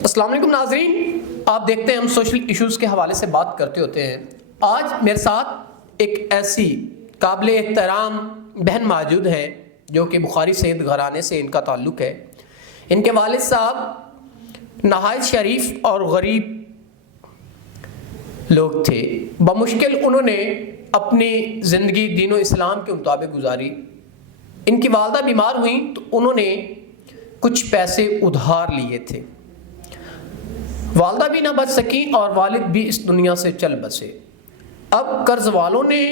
السلام علیکم ناظرین، آپ دیکھتے ہیں ہم سوشل ایشوز کے حوالے سے بات کرتے ہوتے ہیں۔ آج میرے ساتھ ایک ایسی قابل احترام بہن موجود ہے جو کہ بخاری سید گھرانے سے ان کا تعلق ہے۔ ان کے والد صاحب نہایت شریف اور غریب لوگ تھے۔ بمشکل انہوں نے اپنی زندگی دین و اسلام کے مطابق گزاری۔ ان کی والدہ بیمار ہوئیں تو انہوں نے کچھ پیسے ادھار لیے تھے۔ والدہ بھی نہ بچ سکی اور والد بھی اس دنیا سے چل بسے۔ اب قرض والوں نے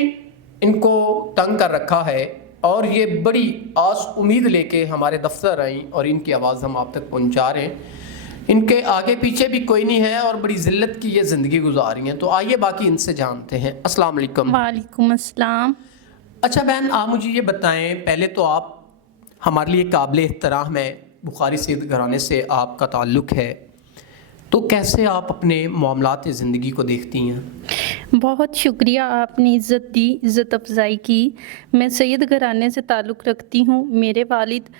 ان کو تنگ کر رکھا ہے اور یہ بڑی آس امید لے کے ہمارے دفتر آئیں اور ان کی آواز ہم آپ تک پہنچا رہے ہیں۔ ان کے آگے پیچھے بھی کوئی نہیں ہے اور بڑی ذلت کی یہ زندگی گزاری ہیں، تو آئیے باقی ان سے جانتے ہیں۔ السلام علیکم۔ وعلیکم السلام۔ اچھا بہن، آپ مجھے یہ بتائیں، پہلے تو آپ ہمارے لیے قابل احترام ہے، بخاری سید گھرانے سے آپ کا تعلق ہے، تو کیسے آپ اپنے معاملات زندگی کو دیکھتی ہیں؟ بہت شکریہ، آپ نے عزت دی، عزت افزائی کی۔ میں سید گھرانے سے تعلق رکھتی ہوں۔ میرے والد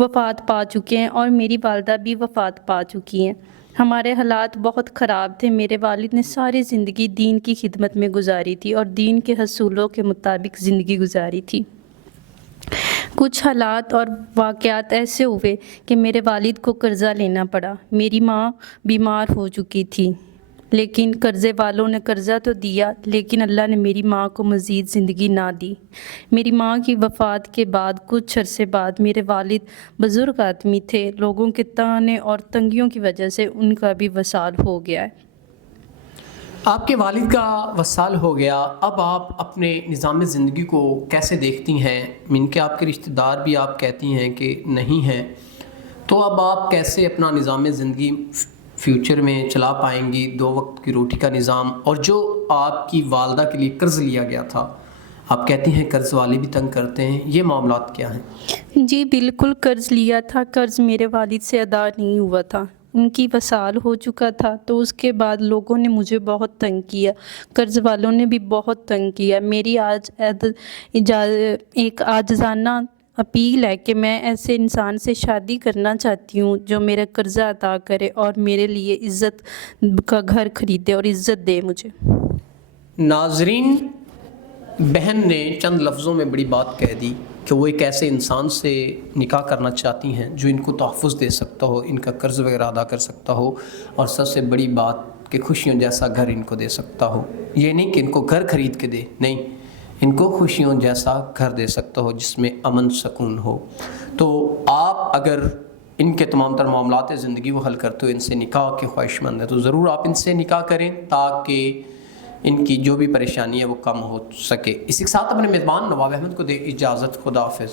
وفات پا چکے ہیں اور میری والدہ بھی وفات پا چکی ہیں۔ ہمارے حالات بہت خراب تھے۔ میرے والد نے ساری زندگی دین کی خدمت میں گزاری تھی اور دین کے حصولوں کے مطابق زندگی گزاری تھی۔ کچھ حالات اور واقعات ایسے ہوئے کہ میرے والد کو قرضہ لینا پڑا۔ میری ماں بیمار ہو چکی تھی، لیکن قرضے والوں نے قرضہ تو دیا، لیکن اللہ نے میری ماں کو مزید زندگی نہ دی۔ میری ماں کی وفات کے بعد کچھ عرصے بعد میرے والد بزرگ آدمی تھے، لوگوں کے طعنے اور تنگیوں کی وجہ سے ان کا بھی وصال ہو گیا ہے۔ آپ کے والد کا وصال ہو گیا، اب آپ اپنے نظام زندگی کو کیسے دیکھتی ہیں؟ ان کے آپ کے رشتہ دار بھی آپ کہتی ہیں کہ نہیں ہیں، تو اب آپ کیسے اپنا نظام زندگی فیوچر میں چلا پائیں گی؟ 2 وقت کی روٹی کا نظام، اور جو آپ کی والدہ کے لیے قرض لیا گیا تھا، آپ کہتی ہیں قرض والے بھی تنگ کرتے ہیں، یہ معاملات کیا ہیں؟ جی بالکل، قرض لیا تھا، قرض میرے والد سے ادا نہیں ہوا تھا۔ ان کی وصال ہو چکا تھا تو اس کے بعد لوگوں نے مجھے بہت تنگ کیا، قرض والوں نے بھی بہت تنگ کیا۔ میری آج ایک عاجزانہ اپیل ہے کہ میں ایسے انسان سے شادی کرنا چاہتی ہوں جو میرا قرضہ ادا کرے اور میرے لیے عزت کا گھر خریدے اور عزت دے مجھے۔ ناظرین، بہن نے چند لفظوں میں بڑی بات کہہ دی کہ وہ ایک ایسے انسان سے نکاح کرنا چاہتی ہیں جو ان کو تحفظ دے سکتا ہو، ان کا قرض وغیرہ ادا کر سکتا ہو، اور سب سے بڑی بات کہ خوشیوں جیسا گھر ان کو دے سکتا ہو۔ یہ نہیں کہ ان کو گھر خرید کے دے، نہیں، ان کو خوشیوں جیسا گھر دے سکتا ہو جس میں امن سکون ہو۔ تو آپ اگر ان کے تمام تر معاملات زندگی کو حل کرتے ہو، ان سے نکاح کے خواہش مند ہیں، تو ضرور آپ ان سے نکاح کریں تاکہ ان کی جو بھی پریشانی ہے وہ کم ہو سکے۔ اسی کے ساتھ اپنے میزبان نواب احمد کو دے اجازت۔ خدا حافظ۔